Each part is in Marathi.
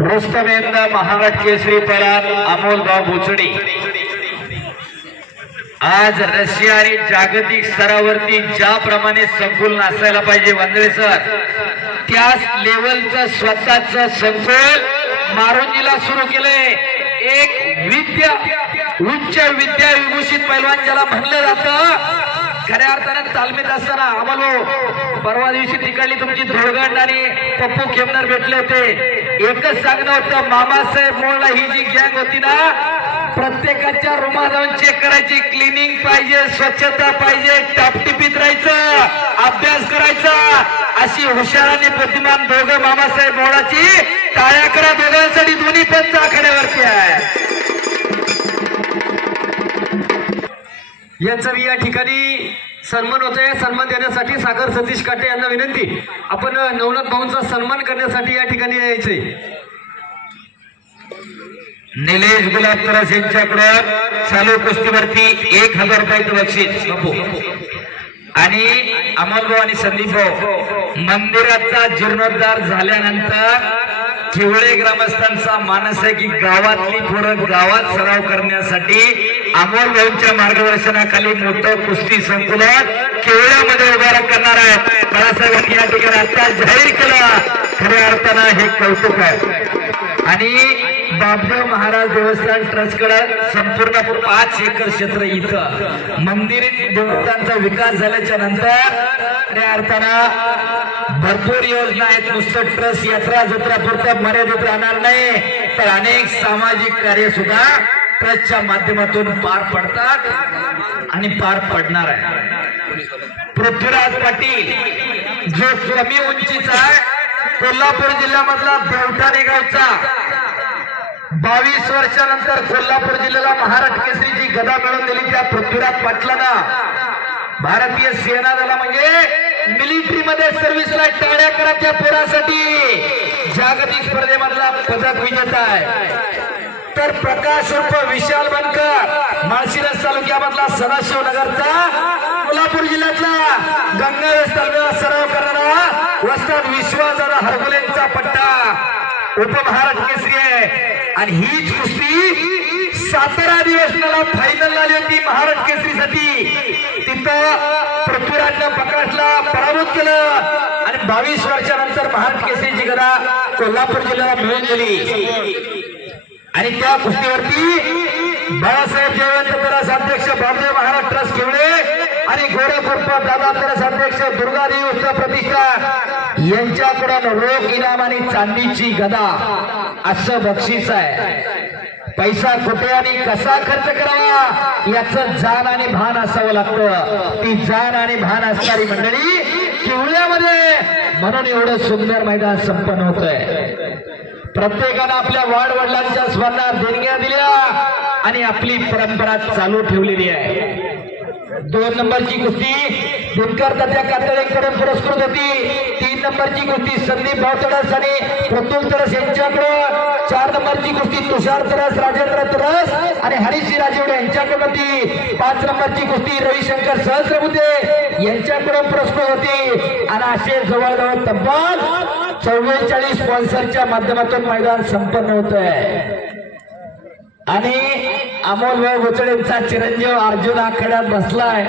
रुस्तमेंद्र महाराष्ट्र केसरी परात अमोल भाऊ बोचडे आज रशिया आणि जागतिक स्तरावरती ज्याप्रमाणे संकुल असायला पाहिजे वंदळे सर त्याच लेवलचं स्वतःचं संकुल मारुंजीला सुरू केलंय। एक उच्च विद्या विभूषित पैलवान ज्याला म्हणलं जातं खऱ्या अर्थानं तालमीत असताना आम्हाला परवा दिवशी तिकडली तुमची धुळगंड आणि पप्पू खेमनर भेटले होते। एकच सांगणं होतं मामासाहेब मोळला ही जी गँग होती ना प्रत्येकाच्या रूमा जाऊन चेक करायची, क्लिनिंग पाहिजे, स्वच्छता पाहिजे, टापटिपीत राहायचं, अभ्यास करायचा, अशी हुशार आणि बुद्धिमान दोघं मामासाहेब मोळाची टाळ्या करा दोघांसाठी, दोन्ही पंच आखाड्यावरती आहे। याचा या ठिकाणी सन्मान होतोय। सन्मान देण्यासाठी सागर सतीश काटे यांना विनंती, आपण नवनाथ भाऊंचा सन्मान करण्यासाठी या ठिकाणी यायचंय। निलेश गुलाब तरस यांच्याकडे चालू कुस्तीवरती 1000 रुपयाचं बक्षीस आणि अमोलभाऊ आणि संदीप भाऊ मंदिराचा जीर्णोद्धार झाल्यानंतर किवळे ग्रामस्थांचा मानस आहे की गावातली पोरं गावात सराव करण्यासाठी अमोल भाऊंच्या मार्गदर्शनाखाली मोठं कुस्ती संकुलन किवळ्यामध्ये उभारणी करणार आहे। बाळासाहेबांनी या ठिकाणी आता जाहीर केलं, खऱ्या अर्थानं हे कौतुक आहे। आणि बाबदेव महाराज देवस्थान ट्रस्टकडे संपूर्ण 5 एकर क्षेत्र इथं मंदिर देवस्थानचा विकास झाल्याच्या नंतर खऱ्या अर्थानं भरपूर योजना आहेत। नुसतं ट्रस्ट यात्रा जत्रा पुरतं मर्यादित राहणार नाही तर अनेक सामाजिक कार्य सुद्धा ट्रस्टच्या माध्यमातून पार पडतात आणि पार पडणार आहे। पृथ्वीराज पाटील जो कमी उंचीचा आहे कोल्हापूर जिल्ह्यामधला देवठाणे गावचा 22 वर्षानंतर कोल्हापूर जिल्ह्याला महाराष्ट्र केसरीची गदा मिळवून दिली त्या पृथ्वीराज पाटलांना भारतीय सेना दला म्हणजे मिलिटरी मध्ये सर्व्हिसला टाळ्या करा त्या पोरासाठी जागतिक स्पर्धेमधला पदक विजेता आहे। तर प्रकाश उर्फ विशाल बनकर माळशिरस तालुक्यामधला सदाशिव नगरचा कोल्हापूर जिल्ह्यातला गंगावेस तालुक्यात सराव करणारा वस्ताद विश्वासदादा हरगुलेंचा पट्टा उपमहाराष्ट्र केसरी आहे। आणि हीच कुस्ती सातारा अधिवेशनाला फायनल झाली होती महाराष्ट्र केसरीसाठी, तिथं पृथ्वीराजनं प्रकाशला पराभूत केलं आणि 22 वर्षानंतर महाराष्ट्र केसरीची गदा कोल्हापूर जिल्ह्याला मिळून गेली। आणि त्या कुस्तीवरती बाळासाहेब जयवंत तरस अध्यक्ष बाबदेव महाराज ट्रस्ट किवळे आणि गोरखपूर दादा तरस अध्यक्ष दुर्गादेवी उत्सव प्रतिष्ठान यांच्याकडून रोख इनाम आणि चांदीची गदा असं बक्षीस आहे। पैसा कुठे आणि कसा खर्च करावा याचं जाण आणि भान असावं लागतं। ती जाण आणि भान असणारी मंडळी किवळ्यामध्ये, म्हणून एवढं सुंदर मैदान संपन्न होतंय। प्रत्येकानं आपल्या वाडवडिलांच्या स्मरणात देणग्या दिल्या आणि आपली परंपरा चालू ठेवलेली आहे। 2 नंबरची कुस्ती दिनकर तात्या कातळेकडून पुरस्कृत होती। 3 नंबरची कुस्ती संदीप भाऊ तरस आणि प्रतुल तरस यांच्याकडून। 4 नंबरची कुस्ती तुषार तरस, राजेंद्र तरस आणि हरीश राजेवडे यांच्याकडून होती। 5 नंबरची कुस्ती रविशंकर सहस्रबुद्धे यांच्याकडून पुरस्कृत होती। आणि असे जवळजवळ तब्बल 44 स्पॉन्सरच्या माध्यमातून मैदान संपन्न होत आहे। आणि अमोल भाऊ बोचडेंचा चिरंजीव अर्जुन आखाड्यात बसलाय।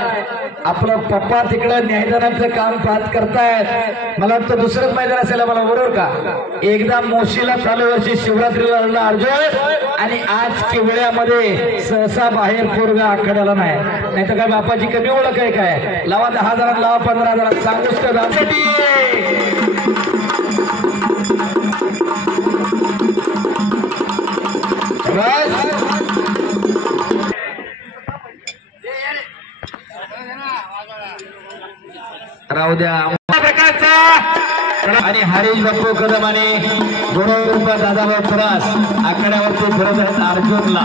आपलं पप्पा तिकडे न्यायदानाचं काम पाहत करतायत। मला वाटतं दुसरंच मैदान असेल मला, बरोबर का? एकदा मोशीला चालू वर्षी शिवरात्रीला लढला अर्जुन आणि आज किवळ्यामध्ये सहसा बाहेर पोरगा आखाड्याला नाही तर काय बापाची कमी ओळख आहे काय? लावा 10,000 लावा 15,000 सांगूच का जाण्यासाठी। राहू द्या प्रकारचा। आणि हरीश बापू कदम आणि गुरुरूप दादाभाऊ फरास आखाड्यावरती फिरत आहेत अर्जुनला।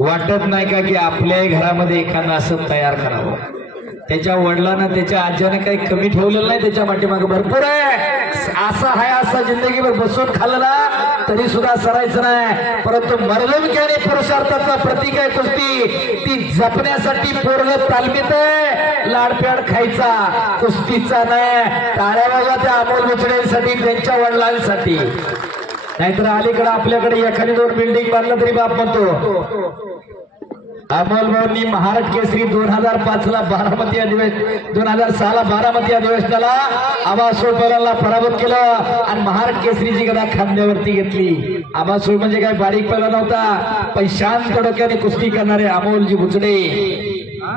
वाटत नाही का की आपल्याही घरामध्ये एखादं असं तयार करावं? त्याच्या वडिलांना त्याच्या आज्याने काही कमी ठेवलेलं नाही, त्याच्या पाठीमागे भरपूर आहे. असा आहे असा जिंदगीभर बसून खाल्लं ना तरी सुद्धा सरायचं नाही. परंतु मर्दुमकी आणि पुरुषार्थाचा प्रतीक आहे कुस्ती. ती जपण्यासाठी पोरग तालमीत आहे, लाडप्याड खायचा, कुस्तीचा नाही. टाळ्या वाजवा त्या अमोल मुचडेसाठी, त्यांच्या वडिलांसाठी. नाहीतर अलीकडे आपल्याकडे एखादी 2 बिल्डिंग बांधलं तरी बाप म्हणतो. अमोल भाऊंनी महाराष्ट्र केसरी 2005 ला बारामती अधिवेशन, 2006 ला बारामती अधिवेशनाला आबासोळ पैलवानला पराभूत केलं आणि महाराष्ट्र केसरीची गदा खांद्यावरती घेतली. आबासोळ म्हणजे काय बारीक पैलवान नव्हता, पण शांत डोक्याने कुस्ती करणारे अमोलजी बुचडे.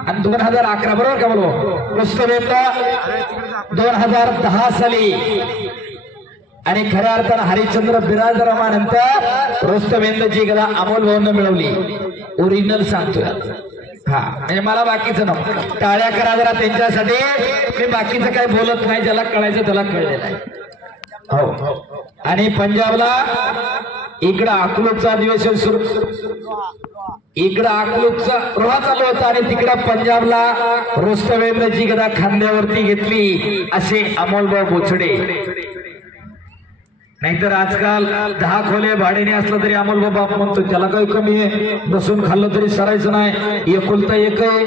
आणि 2011 बरोबर का बोलो रुस्तमेंद्र 2010 साली. आणि खऱ्या अर्थानं हरिश्चंद्र बिराजदारानंतर रुस्तमेंद्रची गदा अमोल भाऊंना मिळवली. ओरिजिनल सांगतोय हा, म्हणजे मला बाकीचं नको. टाळ्या करा जरा त्यांच्यासाठी. मी बाकीचं काही बोलत नाही, ज्याला कळायचं त्याला कळलेलं आहे. हो. आणि पंजाबला इकडं अकलूजचं अधिवेशन सुरू, इकडं अकलूजचा प्रवाह चालू होता आणि तिकडं पंजाबला रुस्तमेंद्रची गदा खांद्यावरती घेतली असे अमोलभाऊ बोचडे. नाहीतर आजकाल 10 खोले भाड्याने असलं तरी अमोल बाप म्हणतो त्याला काही कमी आहे, बसून खाल्लं तरी सरायचं नाही. एकुलता एक आहे,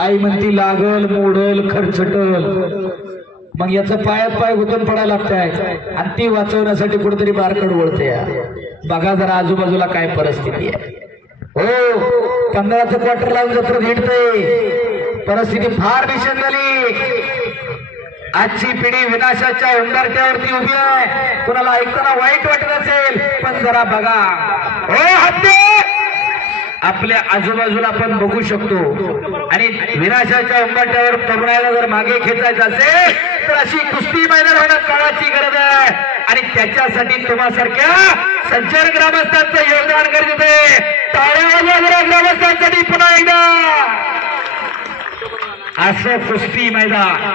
आई म्हणती लागल मोडल खर्चटल. मग याचं पायात पाय गुंतून पडायला लागतंय आणि ती वाचवण्यासाठी कुठेतरी बारकड वळते. बघा जरा आजूबाजूला काय परिस्थिती आहे. हो, 15चं क्वार्टर लावून जत्र हिंडते. परिस्थिती फार भीषण झाली. आजची पिढी विनाशाच्या उंबरठ्यावरती उभी आहे. कुणाला ऐकताना वाईट वाटत असेल पण जरा बघा. हो हत्ते आपल्या आजूबाजूला आपण बघू शकतो. आणि विनाशाच्या उंबरठ्यावर तरुणाला जर मागे खेचायचं असेल तर अशी कुस्ती मैदान होणं काळाची गरज आहे. आणि त्याच्यासाठी तुम्हासारख्या संचार ग्रामस्थांचं योगदान गरजेचं आहे. टाळ्या वाजवा ग्रामस्थांसाठी पुन्हा एकदा. असं कुस्ती मैदान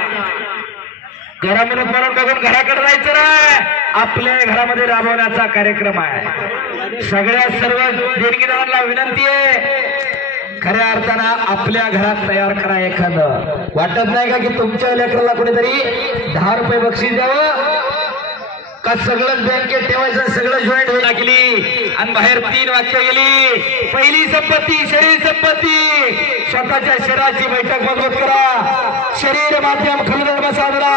घरामधून म्हणून बघून घराकडे जायचं नाही, आपल्या घरामध्ये राबवण्याचा कार्यक्रम आहे. सगळ्या सर्व देणगीदारांना विनंती आहे, खऱ्या अर्थानं आपल्या घरात तयार करा एखादं. वाटत नाही का की तुमच्या लेकराला कोणीतरी 10 रुपये बक्षीस द्यावं का सगळं बँकेत ठेवायचं, सगळं जॉईंट होऊन गेली आणि बाहेर 3 वाक्य गेली. पहिली संपत्ती शरीर संपत्ती. स्वतःच्या शरीराची बैठक मजबूत करा. शरीर माध्यम खल धर्म साधना.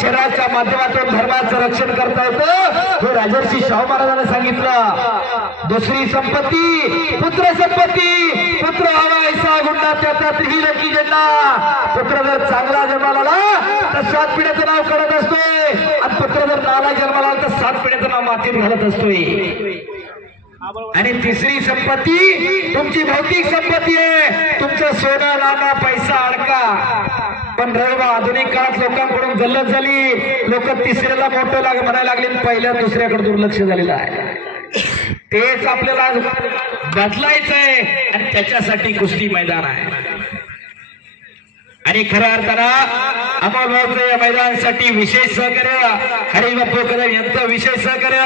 शरीराच्या माध्यमातून धर्माचं रक्षण करता येतं हे राजर्षी शाहू महाराजांनी सांगितलं. दुसरी संपत्ती पुत्र संपत्ती. पुत्र हवा ऐसा गुंडा त्याचा त्रिहिलकी झेंडा. पुत्र जर चांगला जन्माला आला तर 7 पिढ्याचं नाव काढत असतोय आणि पुत्र जर नाला जन्माला तर 7 पिढ्याचं नाव मातीत घालत असतोय. आणि तिसरी संपत्ती तुमची भौतिक संपत्ती आहे. तुमचं सोनं नाणं पैसा अडका. पण रविवार आधुनिक काळात लोकांकडून गल्लत झाली. लोक तिसऱ्याला मोठं म्हणायला लागले, पहिल्या दुसऱ्याकडे दुर्लक्ष झालेलं आहे. तेच आपल्याला बदलायचंय आणि त्याच्यासाठी कुस्ती मैदान आहे. आणि खऱ्या अर्थानं अमोल भाऊचं या मैदानासाठी विशेष सहकार्य, हरिबापू कदम यांचं विशेष सहकार्य,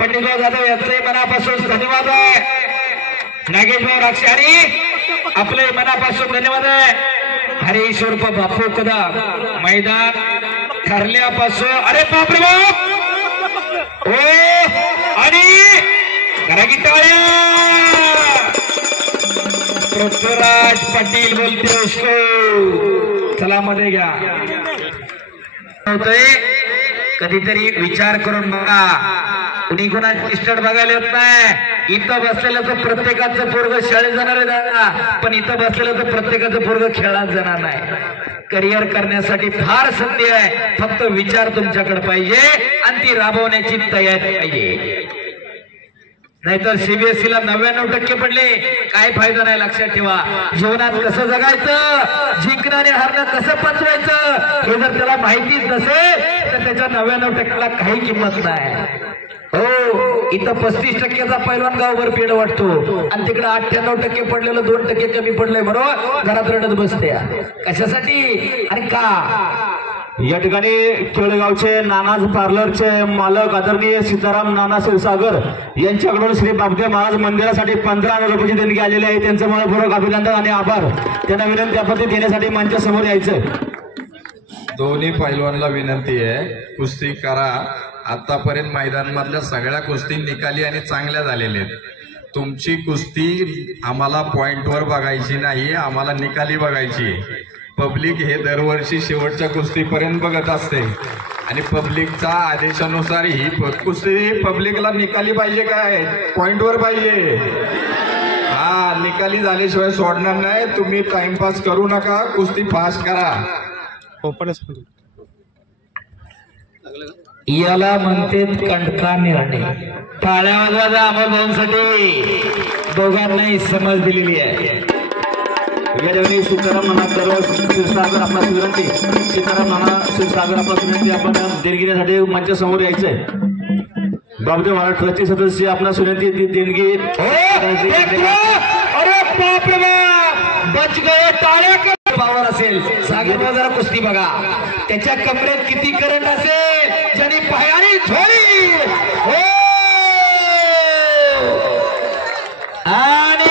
पंडितभाऊ जाधव यांचंही मनापासून धन्यवाद आहे. नागेशभाऊ राक्षे आणि आपले मनापासून धन्यवाद आहे. हरीश्वर बापू कदम मैदान ठरल्यापासून अरे बापरे बाप हो आणि घरागी टाळ्या. पृथ्वीराज पाटील बोलते उसको चला मध्ये घ्या. कधीतरी विचार करून बघा. कुणी कुणाची स्टड बघायला येत नाही. इथं बसलेलं तर प्रत्येकाचं पोरग शाळेत जाणार आहे, पण इथं बसलेलं तर प्रत्येकाचं पोरग खेळात जाणार नाही. करिअर करण्यासाठी फार संधी आहे. फक्त विचार तुमच्याकडे पाहिजे आणि ती राबवण्याची तयारी पाहिजे. नाहीतर सीबीएसईला 99% पडले काय फायदा नाही. लक्षात ठेवा, जीवनात कसं जगायचं, जिंकणं आणि हारणं कसं पचवायचं हे जर त्याला माहितीच नसेल तर त्याच्या 99%ला काही किंमत नाही. हो, इथं 35%चा पैलवान गावभर पेड वाटतो आणि तिकडे 98% पडलेलं 2% कमी पडलंय बरोबर घरात रडत बसते. कशासाठी आणि का? या ठिकाणी केळगावचे नानाज पार्लरचे मालक आदरणीय सीताराम नाना क्षीरसागर यांच्याकडून श्री बापदेव महाराज मंदिरासाठी 15,000 रुपयाची देणगी आलेली आहे. त्यांचं मनपूर्वक अभिनंदन आणि आभार. त्यांना विनंती आपण देण्यासाठी मंचासमोर यायचं. दोन्ही पैलवानला विनंती आहे, कुस्ती करा. आतापर्यंत मैदानामधल्या सगळ्या कुस्ती निकाली आणि चांगल्या झालेल्या आहेत. तुमची कुस्ती आम्हाला पॉइंटवर बघायची नाही, आम्हाला निकाली बघायची. पब्लिक हे दरवर्षी शेवटच्या कुस्तीपर्यंत बघत असते आणि पब्लिकचा आदेशानुसार ही कुस्ती पब्लिकला निकाली पाहिजे, काय पॉइंटवर पाहिजे. हा, निकाली झाल्याशिवाय सोडणार नाही. तुम्ही टाइमपास करू नका, कुस्ती फास्ट करा. याला म्हणतात कंटका निर्णय. टाळ्या वाजवायचा अमोल भाऊंसाठी. दोघांनाही समज दिलेली आहे. या ठिकाणी सीताराम नाना क्षीरसागर आपला विनंती. सीताराम नाना क्षीरसागर आपला विनंती. आपण देणगीसाठी मंचासमोर यायचंय. बाबदेव महाराज ट्रस्टचे सदस्य आपला विनंती. देणगी अरे बाप रे बाप, बच गए. टाळ्या पावर असेल. सागर जरा कुस्ती बघा, त्याच्या कमरेत किती करंट असेल, ज्यांनी पायाने झोळी. आणि